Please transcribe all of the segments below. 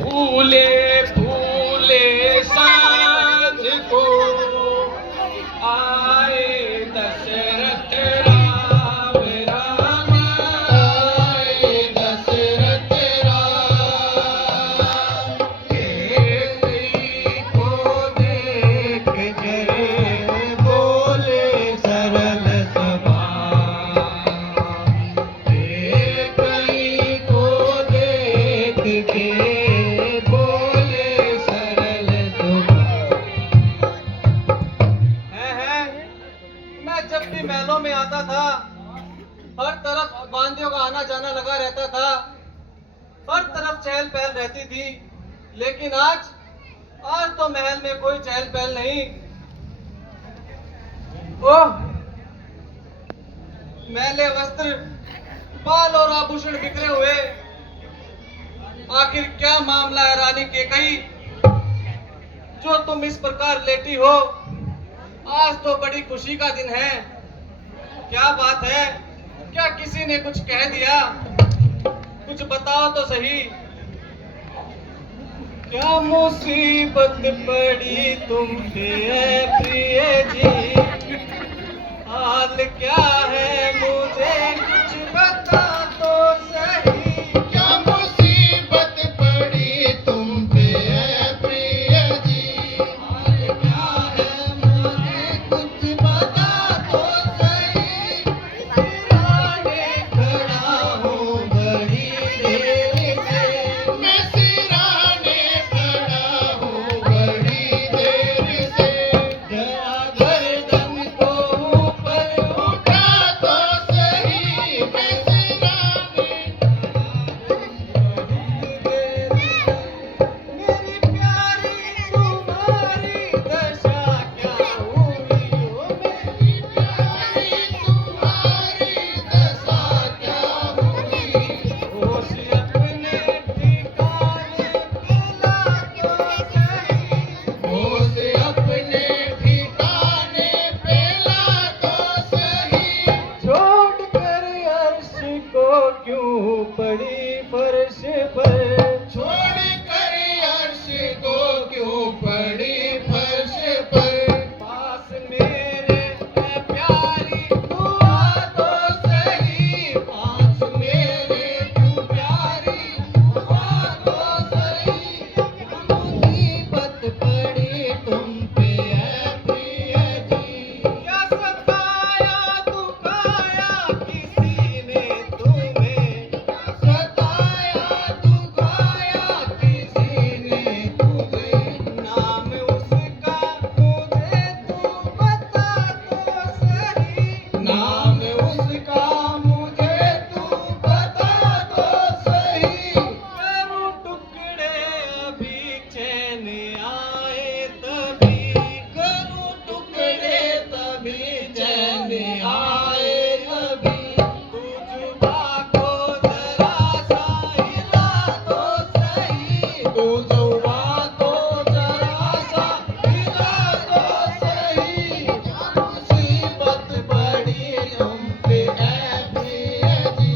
फूले फूले सांझ को आए दशरथ राम राम आए दशरथ राम केकई को देख कर बोले सरल सभान केकई को देख के महलों में आता था, हर तरफ बांदियों का आना जाना लगा रहता था, हर तरफ चहल पहल रहती थी। लेकिन आज तो महल में कोई चहल पहल नहीं। ओह, मैले वस्त्र, बाल और आभूषण बिखरे हुए। आखिर क्या मामला है रानी केकई, जो तुम इस प्रकार लेटी हो? आज तो बड़ी खुशी का दिन है। क्या बात है? क्या किसी ने कुछ कह दिया? कुछ बताओ तो सही। क्या मुसीबत पड़ी तुम पे प्रिय जी? हाल क्या है मुझे कुछ बता तो सही। क्या मुसीबत पड़ी तुम पे प्रिय जी? हाल क्या है मुझे कुछ बता तो सही। सिराने खड़ा हूँ बड़ी देर से, मैं सिराने खड़ा हूँ बड़ी देर से। जरा गर्दन को ऊपर उठा तो सही, मैं सिराने मेरी प्यारी तुम्हारी दशा क्या हुई हो? मेरी प्यारी तुम्हारी दशा क्या हुई? होश अपने ठिकाने मिला तो सही। होश अपने ठिकाने पे ला तो सही। छोड़ कर अर्श को क्यों पड़ी फर्श पर? छोड़ कर अर्श को क्यों पड़ी फर्श पर? पास मेरे है प्यारी तू आ तो सही, पास मेरे तू प्यारी आ तो सही। मुसीबत पड़ी तुम पे प्रिय जी। क्या सताया दुखाया किसी ने तुम्हें? सताया दुखाया किसी ने तुझे? नाम उसका मुझे तू बता तो सही। नाम उसका मुझे तू बता तो सही। करूं टुकड़े अभी चैन आए तभी। करूं टुकड़े तभी चैन आए तभी। तू जुबा को जरा सा हिला तो सही। तू जुबा को जरा सा हिला तो सही। मुसीबत पड़ी तुम पे प्रिय जी।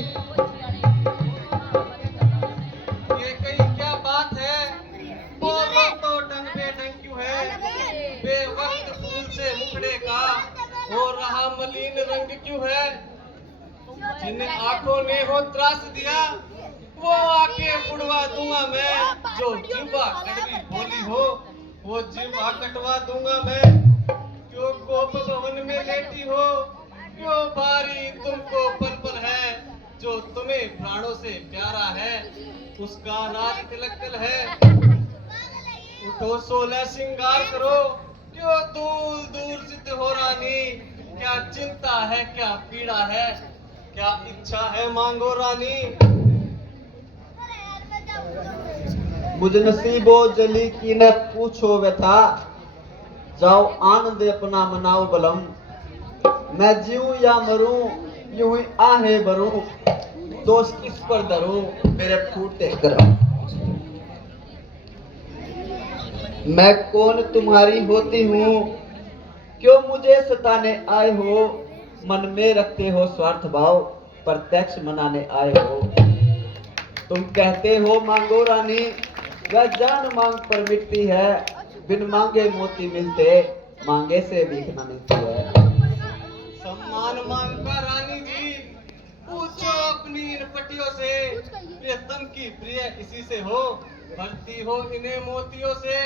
ये कहीं क्या बात है? बोलो तो डंग बेढंग क्यों है? बेवक्त फूल से मुखड़े का हो रहा मलिन रंग क्यों है? जिन आंखों ने हो त्रास दिया वो आके बुड़वा दूंगा मैं। जो जीवा कड़वी बोली हो वो जीवा कटवा दूंगा मैं। क्यों कोप भवन में लेटी हो? क्यों भारी तुमको पल पल है? जो तुम्हें प्राणों से प्यारा है उसका नाच तिलक तिल है। उठो 16 श्रृंगार करो, क्यों दूर दूर सिद्ध हो रानी। क्या चिंता है क्या पीड़ा है, क्या इच्छा है मांगो रानी। मुझ नसीबो जली की न पूछो व्यथा, जाओ आनंद अपना मनाओ बलम। मैं जीऊं या मरूं यूं ही आहे भरूं, दोष किस पर धरूं मेरे फूटे करम। मैं कौन तुम्हारी होती हूँ, क्यों मुझे सताने आए हो। मन में रखते हो स्वार्थ भाव, प्रत्यक्ष मनाने आए हो। तुम कहते हो मांगो रानी, वह जान मांग पर मिटती है। बिन मांगे मोती मिलते, मांगे से भीख न मिलती है। सम्मान मांगता रानी जी, पूछो अपनी इन पटियों से, प्रियतम की प्रिय इसी से हो, भरती हो इन्हें मोतियों से।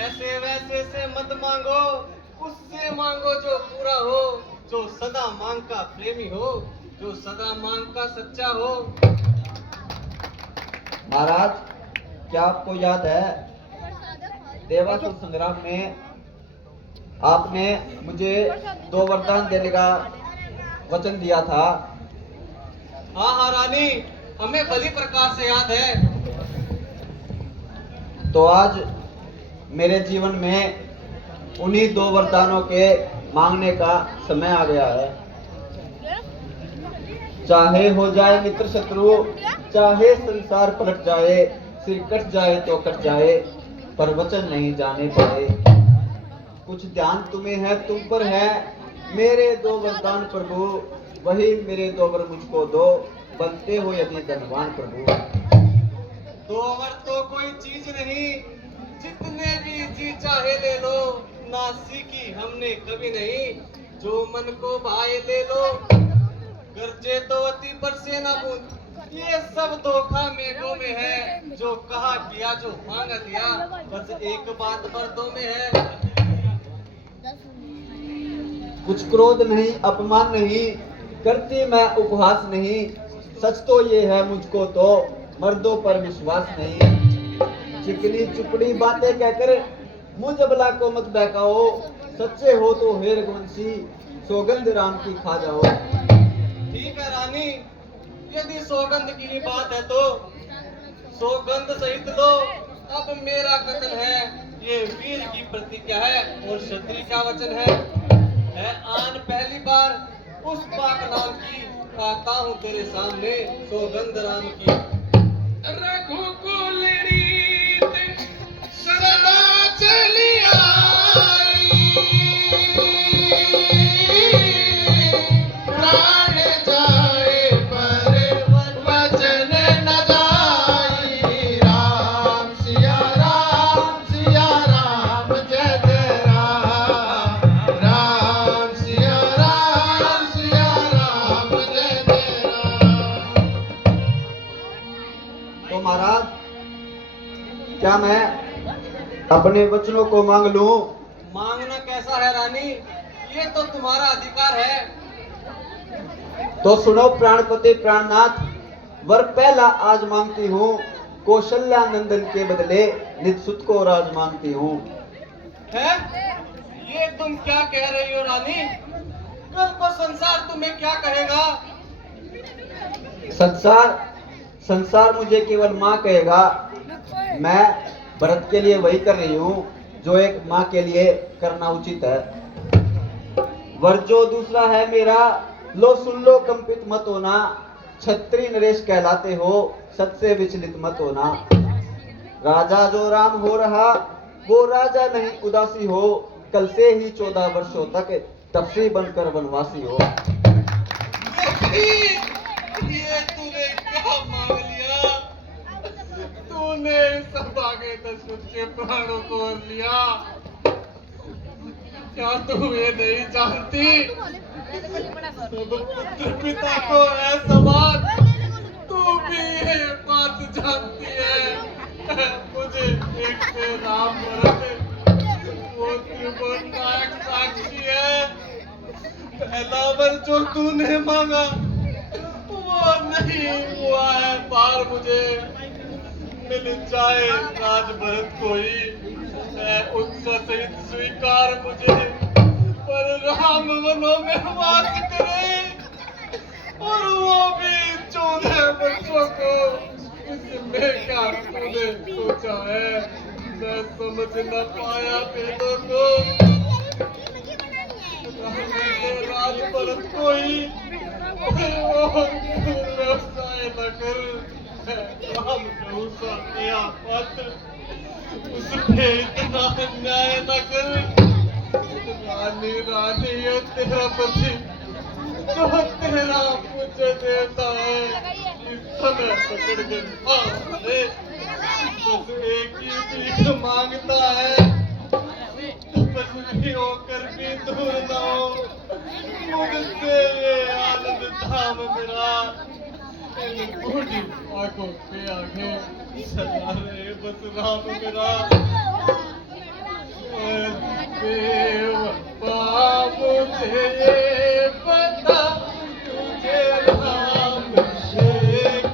ऐसे वैसे से मत मांगो, उससे मांगो जो पूरा हो, जो सदा मांग का प्रेमी हो, जो सदा मांग का सच्चा हो। महाराज, क्या आपको याद है देवासुर संग्राम में आपने मुझे 2 वरदान देने का वचन दिया था? हाँ हाँ रानी, हमें भली प्रकार से याद है। तो आज मेरे जीवन में उन्हीं 2 वरदानों के मांगने का समय आ गया है। चाहे हो जाए मित्र शत्रु, चाहे संसार पलट जाए, सिर कट जाए तो कट जाए, पर वचन नहीं जाने पाए। कुछ ध्यान तुम्हें है, तुम पर है, मेरे 2 वरदान प्रभु, वही मेरे 2 वर मुझको दो, बनते हो यदि धनवान प्रभु। 2 वर तो कोई चीज नहीं, जितने भी जी चाहे ले लो, ना सीखी हमने कभी नहीं, जो मन को भाए ले लो। गर्जे तो अति बरसे ना बूंद, ये सब धोखा मेघों में है, जो कहा किया जो मांग दिया, बस एक बात मर्दों में है। कुछ क्रोध नहीं, अपमान नहीं, करती मैं उपहास नहीं, सच तो ये है मुझको तो, मर्दों पर विश्वास नहीं। चिकनी चुपड़ी बातें कहकर मुझ अबला को मत बहकाओ, सच्चे हो तो हे रघुवंशी, सौगंध राम की खा जाओ। ठीक है रानी, यदि सौगंध की बात है तो सौगंध सहित लो। अब मेरा कथन है, ये वीर की प्रतिज्ञा है और क्षत्रिय का वचन है आन पहली बार उस पाक नाम की, खाता हूँ तेरे सामने सौगंध राम की। रघुकुल रीत सदा चली आई, प्राण जाए पर वचन न जाई। राम सिया राम, सिया राम जय जय राम। राम सिया राम, सिया राम जय जय राम। तो महाराज, क्या मैं अपने वचनों को मांग लूं? मांगना कैसा है रानी, ये तो तुम्हारा अधिकार है। तो सुनो प्राणपति प्राणनाथ, वर पहला आज मांगती हूँ, कौशल्या नंदन के बदले निज सुत को राज मांगती हूँ। है ये तुम क्या कह रही हो रानी, कल को संसार तुम्हें क्या कहेगा। संसार मुझे केवल माँ कहेगा। मैं भरत के लिए वही कर रही हूँ जो एक माँ के लिए करना उचित है। वर जो दूसरा है मेरा, लो सुन लो कंपित मत होना, क्षत्रिय नरेश कहलाते हो, सत से विचलित मत होना। राजा जो राम हो रहा, वो राजा नहीं उदासी हो, कल से ही 14 वर्षों तक तपस्वी बनकर वनवासी हो। ये तूने क्या मांग लिया, तूने सब आगे दशरथ के प्राणों को लिया। क्या तू ये नहीं जानती, सब पुत्र पिता को है समान, तू भी ये बात जानती है। मुझे एक से राम भरत, वो त्रिभुवन नायक साक्षी है। पहला वर जो तूने मांगा वो नहीं हुआ है, पार मुझे मिल जाए राज भरत कोई, मैं उत्साह सहित स्वीकार मुझे, पर राम वनों में वास करे, और वो भी 14 वर्षों को। इसमें क्या तूने सोचा है, मैं समझ न पाया भेदों को। राज भरत कोई और व्यवसाय न कर, राम कहूँ सा किया पत्र, उस पे इतना अन्याय न कर। रानी रानी ये तेरा पति जो तेरा मुझे देता है इस समय पकड़ के अरे बस एक ही भीख मांगता है, बस भी होकर भी दूर ना हो मुझसे ये आनंद धाम मेरा। इन बूढ़ी आंखों के आगे सदा रहे बस राम मेरा। बेवफा मुझे ये बता तुझे राम से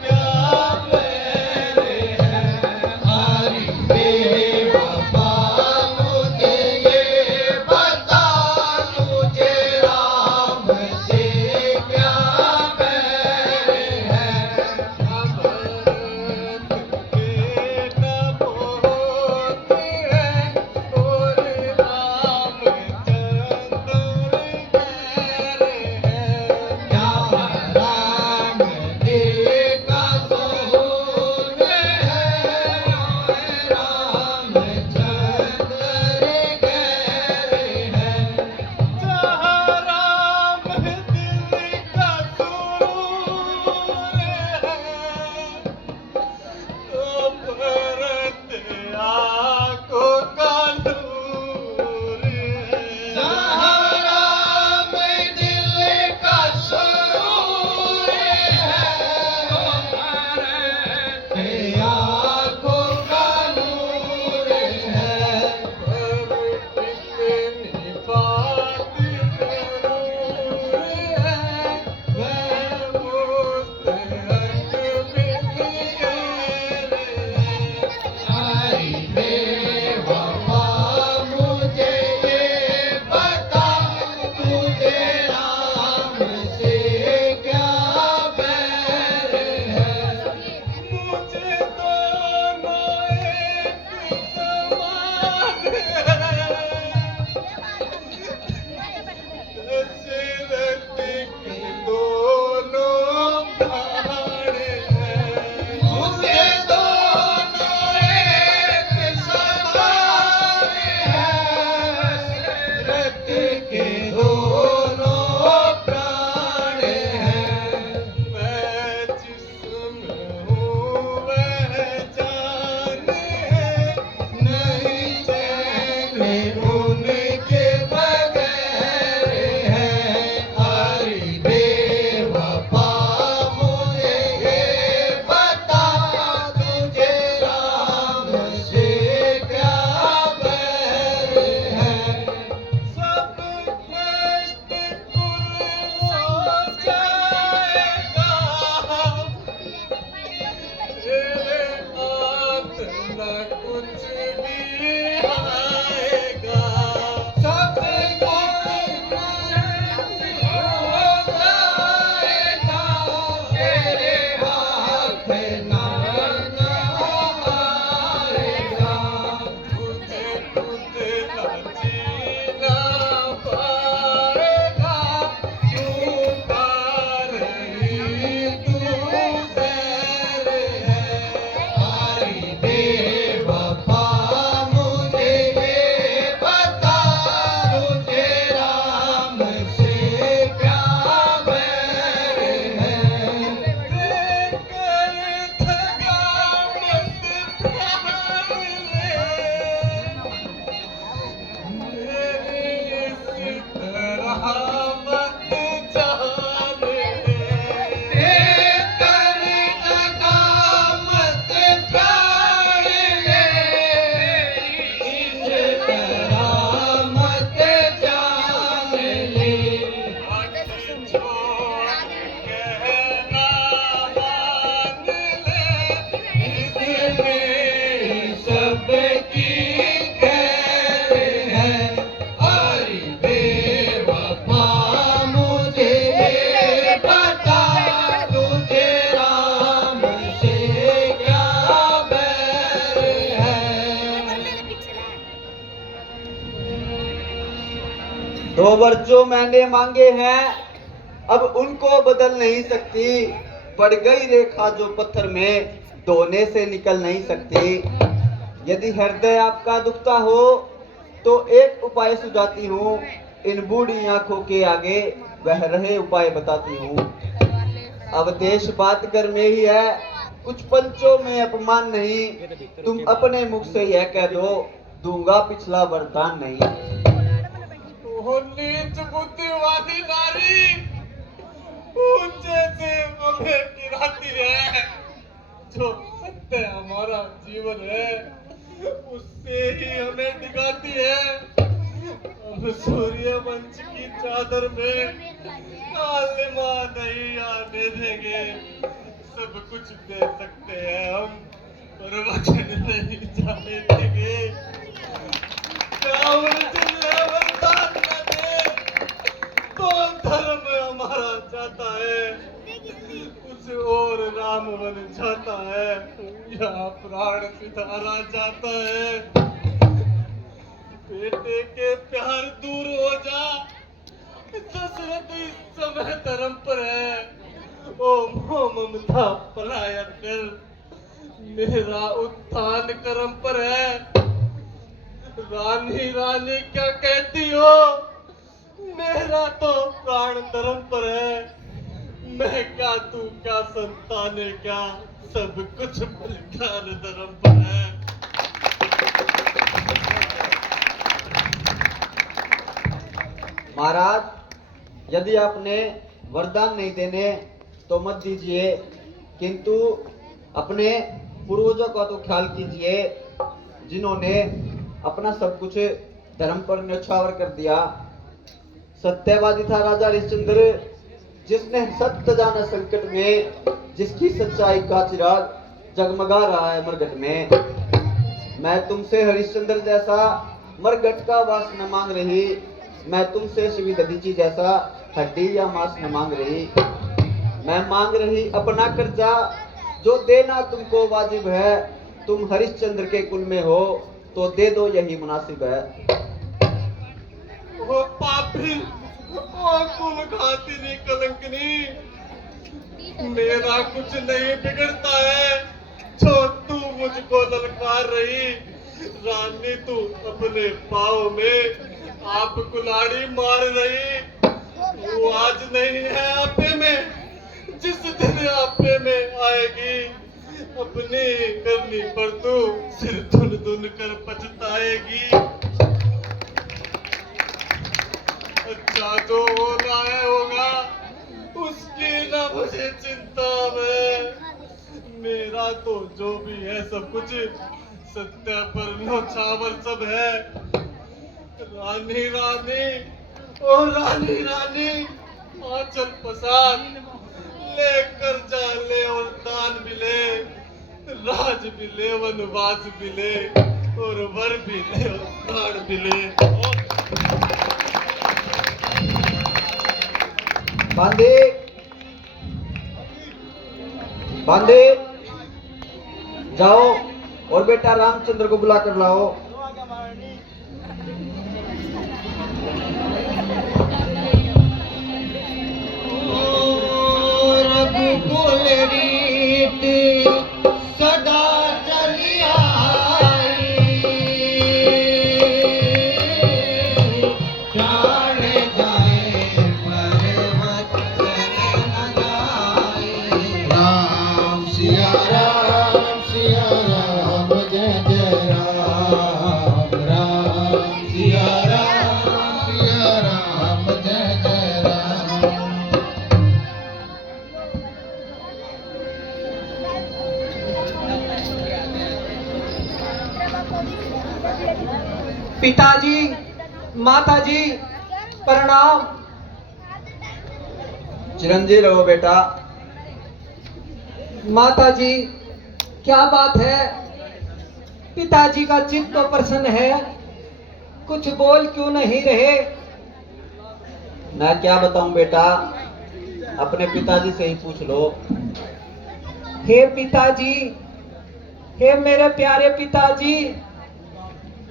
क्या बैर है। हरि बेवफा मुझे ये बता तुझे राम से क्या बैर है। अमृत के नभ होते हैं और रामचंद्र बैर है। क्या राम जी का सोहर है, रामचंद्र गैर है। जहाँ राम दिल का सुरूर है, तो भरत आँखों का नूर है। जहाँ राम दिल का सुरूर है, भरत आँखों का नूर है। पर इतनी बात जरूर है, वह मुस्तहक बिन गैर है। हरि बेवफा मुझे ये बता तुझे राम से क्या बैर है। मुझे दोनों एक समान है, दशरथ के दोनों प्राण हैं। मुझे दोनों एक समान है, दशरथ के दोनों प्राण हैं। मैं जिसमें हूँ वह जान है, नहीं चैन उनके बगैर है। हरि बेवफा मुझे ये बता तुझे राम से क्या बैर है। सब कष्ट दूर हो जाएगा, तेरे हाथ न कुछ भी आएगा। सब कुछ हो जाएगा, तेरे हाथ ना आएगा। तुझे खुद न जीना पाएगा, क्यों पा रही तू सैर है। हरि बेवफा मुझे ये बता तुझे राम से क्या बैर है। देकर धगा मत प्राण ले, मेरी इस तरह मत जान ले। कर लगा मत प्राण ले, इस तरह मत जान ले। हट छोड़ कहना मान ले, इसमें सबकी खैर है। हरि बेवफा मुझे ये बता तुझे राम से क्या बैर है। दो बार जो मैंने मांगे हैं अब उनको बदल नहीं सकती, पड़ गई रेखा जो पत्थर में धोने से निकल नहीं सकती। यदि हृदय आपका दुखता हो तो एक उपाय सुझाती हूँ इन बूढ़ी आंखों के आगे। वह रहे उपाय बताती हूँ। अब देश बात कर में ही है, कुछ पंचों में अपमान नहीं। तुम अपने मुख से यह कह दो, दूंगा पिछला वरदान नहीं। वो नीच बुद्धिवादी नारी ऊंचे से हमें गिराती है। जो सत्य हमारा जीवन है उससे ही हमें डिगाती है। हम सूर्य वंश की चादर में कालिमा नहीं आने देंगे। सब कुछ दे सकते हैं हम, पर वचन नहीं जाने देंगे। वरदान न दे तो धर्म हमारा जाता है, कुछ और राम बन जाता है, या प्राण सिधारा जाता है। बेटे के प्यार दूर हो जा, दशरथ इस समय धर्म पर है। ओ मोह ममता पलायन कर, मेरा उत्थान कर्म पर है। रानी रानी क्या कहती हो, मेरा तो प्राण धर्म पर है। मैं क्या तू क्या संतान है क्या, सब कुछ बलिदान धर्म पर है। महाराज, यदि आपने वरदान नहीं देने तो मत दीजिए, किंतु अपने पूर्वजों का तो ख्याल कीजिए, जिन्होंने अपना सब कुछ धर्म पर न्यौछावर कर दिया। सत्यवादी था राजा हरिश्चंद्र, जिसने सत्य जाना संकट में, जिसकी सच्चाई का चिराग जगमगा रहा है मरघट में। मैं तुमसे हरिश्चंद्र जैसा मरघट का वास न मांग रही, मैं तुमसे शिवी दधीची जैसा हड्डी या मांस न मांग रही। मैं मांग रही अपना कर्जा, जो देना तुमको वाजिब है। तुम हरिश्चंद्र के कुल में हो तो दे दो, यही मुनासिब है। ओ पापी, ओ कुल घातिनी कलंकनी, मेरा कुछ नहीं बिगड़ता है जो तू मुझको ललकार रही। रानी तू अपने पाँव में आप कुल्हाड़ी मार रही। वो आज नहीं है आपे में, जिस दिन आपे में आएगी अपनी करनी पर तू सिर धुन धुन कर पछताएगी। अच्छा जो होना है होगा, उसकी ना मुझे चिंता है। मेरा तो जो भी है सब कुछ सत्य पर न्यौछावर सब है। रानी रानी, ओ रानी रानी, आंचल पसार, लेकर जा ले और दान भी ले, राज भी ले, वनवास भी ले, और वर भी ले और प्राण भी ले। बांधे बांधे, जाओ और बेटा रामचंद्र को बुला कर लाओ। रघुकुल रीत सदा चली आई, प्राण जाए पर्वत न जाए। राम सिया राम, जय जय राम। राम सिया राम, जय जय राम। पिताजी, माताजी, प्रणाम। चिरंजीव रहो बेटा। माताजी, क्या बात है? पिताजी का चित्त तो प्रसन्न है, कुछ बोल क्यों नहीं रहे? मैं क्या बताऊं बेटा, अपने पिताजी से ही पूछ लो। हे पिताजी, हे मेरे प्यारे पिताजी,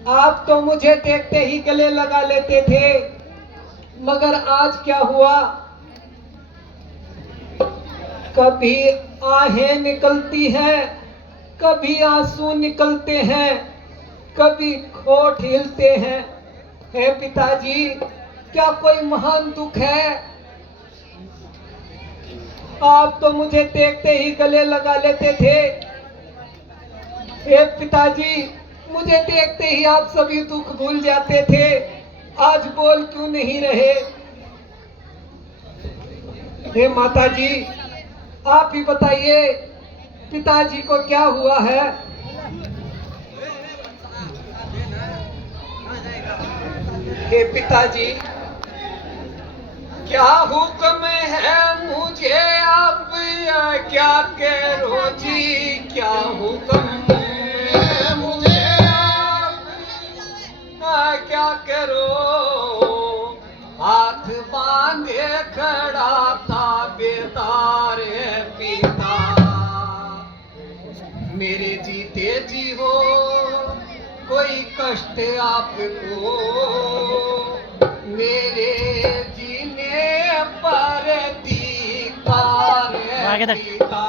आप तो मुझे देखते ही गले लगा लेते थे, मगर आज क्या हुआ? कभी आहें निकलती हैं, कभी आंसू निकलते हैं, कभी होठ हिलते हैं। हे पिताजी, क्या कोई महान दुख है आप तो मुझे देखते ही गले लगा लेते थे। हे पिताजी, मुझे देखते ही आप सभी दुख भूल जाते थे। आज बोल क्यों नहीं रहे? हे माताजी, आप ही बताइए, पिताजी को क्या हुआ है? हे पिताजी, क्या हुक्म है मुझे आप क्या करो जी? क्या हुक्म है मुझे आप क्या करो? हाथ बांधे खड़ा था बेदार पिता, मेरे जीते जी हो कोई कष्ट आपको, मेरे जीने पर धिक्कार पिता,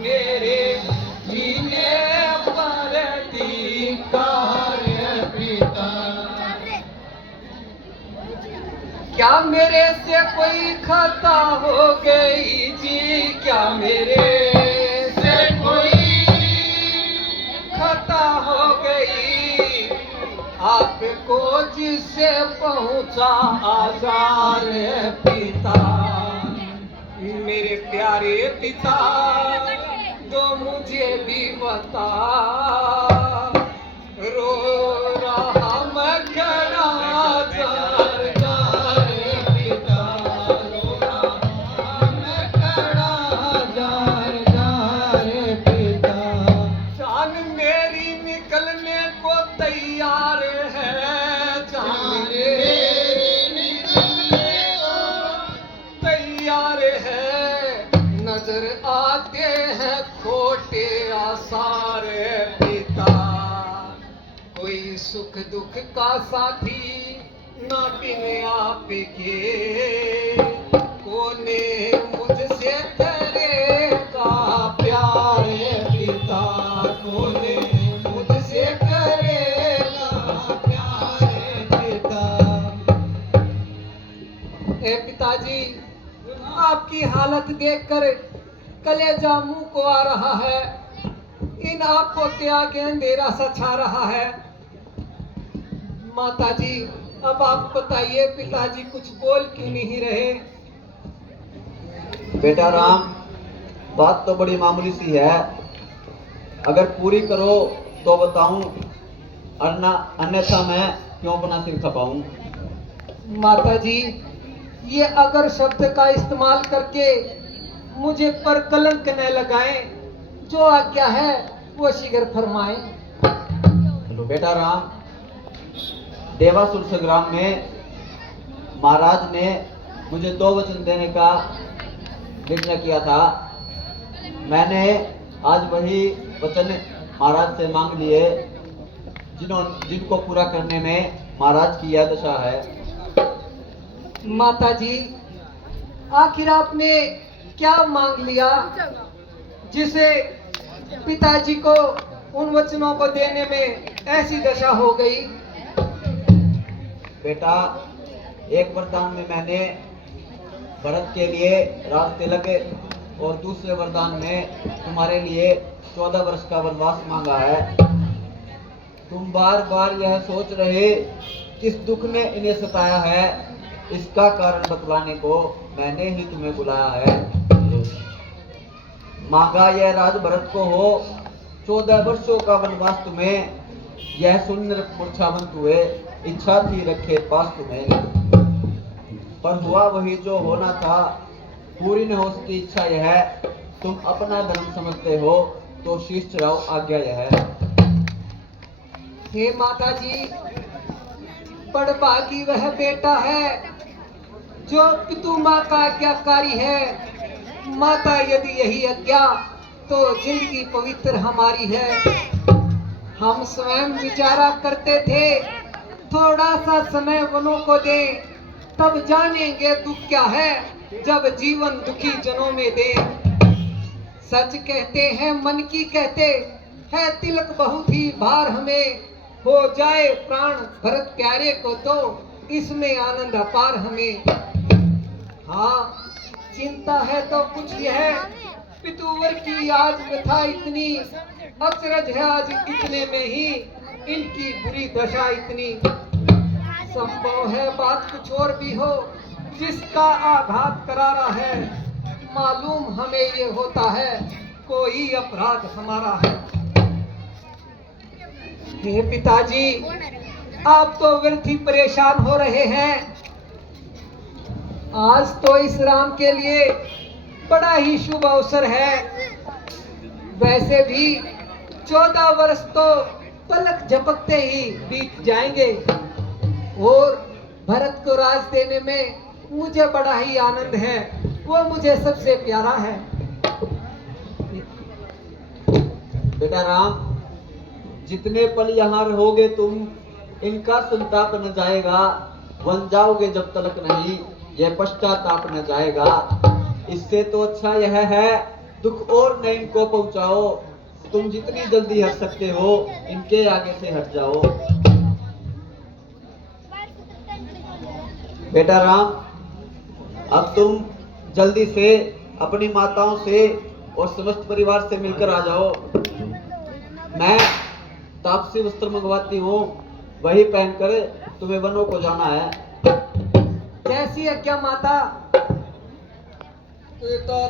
मेरे जीने पर धिक्कार पिता। क्या मेरे से कोई खता हो गई जी? क्या मेरे से कोई खता हो गई? आपको जिससे पहुंचा आजार पिता, मेरे प्यारे पिता, तो मुझे भी बता। रो रहा मैं खड़ा जार जार पिता, रो रहा मैं खड़ा जार जार पिता। जान मेरी निकलने को तैयार है, जान मेरी निकलने को तैयार है। नजर आते हैं खोटे आसार पिता, कोई सुख दुख का साथी ना बिन आपके, कोने मुझसे करेगा प्यार पिता, कोने मुझसे करेगा प्यार पिता। ए पिताजी, आपकी हालत देखकर कलेजा मुंह को आ रहा है। इन आंखों के आगे अंधेरा सा छा रहा है। माताजी, अब आप बताइए, पिताजी कुछ बोल क्यों नहीं रहे? बेटा राम, बात तो बड़ी मामूली सी है, अगर पूरी करो तो बताऊं, अन्यथा मैं क्यों अपना सिर खपाऊं? माताजी, ये अगर शब्द का इस्तेमाल करके मुझे पर कलंक न लगाएं, जो आज्ञा है वो शीघ्र फरमाएं। बेटा राम, देवासुर संग्राम में महाराज ने मुझे 2 वचन देने का निर्णय किया था। मैंने आज वही वचन महाराज से मांग लिए, जिनको पूरा करने में महाराज की यह दशा है। माताजी, आखिर आपने क्या मांग लिया जिसे पिताजी को उन वचनों को देने में ऐसी दशा हो गई? बेटा, एक वरदान में मैंने भरत के लिए राज तिलक और दूसरे वरदान में तुम्हारे लिए 14 वर्ष का वनवास मांगा है। तुम बार बार यह सोच रहे किस दुख ने इन्हें सताया है, इसका कारण बतलाने को मैंने ही तुम्हें बुलाया है। मांगा यह राज भरत को हो, 14 वर्षों का वनवास तुम्हें, यह सुन मूर्छावंत हुए, इच्छा थी रखे पास तुम्हें, पर हुआ वही जो होना था, पूरी न हो सकी इच्छा यह, तुम अपना धर्म समझते हो तो शीश चढ़ाओ, आज्ञा यह है। हे माताजी, बड़भागी वह बेटा है जो पितु माँ का आज्ञाकारी है। माता यदि यही आज्ञा तो जिंदगी पवित्र हमारी है। हम स्वयं विचारा करते थे, थोड़ा सा समय वनों को दे, तब जानेंगे दुख क्या है जब जीवन दुखी जनों में दे। सच कहते हैं मन की कहते है, तिलक बहुत ही भार हमें, हो जाए प्राण भरत प्यारे को तो इसमें आनंद अपार हमें। हाँ, चिंता है तो कुछ यह पितुवर की आज व्यथा इतनी, अचरज है आज इतने में ही इनकी बुरी दशा इतनी। संभव है बात कुछ और भी हो, जिसका आघात करारा है, मालूम हमें ये होता है कोई अपराध हमारा है। हे पिताजी, आप तो व्यर्थ ही परेशान हो रहे हैं। आज तो इस राम के लिए बड़ा ही शुभ अवसर है। वैसे भी 14 वर्ष तो पलक झपकते ही बीत जाएंगे और भरत को राज देने में मुझे बड़ा ही आनंद है। वो मुझे सबसे प्यारा है। बेटा राम, जितने पल यहाँ रहोगे तुम, इनका संताप न जाएगा। वन जाओगे जब तलक नहीं, यह पश्चाताप न जाएगा। इससे तो अच्छा यह है दुख और न इनको पहुंचाओ। तुम जितनी जल्दी हट सकते हो इनके आगे से हट जाओ। बेटा राम, अब तुम जल्दी से अपनी माताओं से और समस्त परिवार से मिलकर आ जाओ। मैं तापसी वस्त्र मंगवाती हूँ, वही पहनकर तुम्हें वनों को जाना है। जैसी आज्ञा माता। बेटा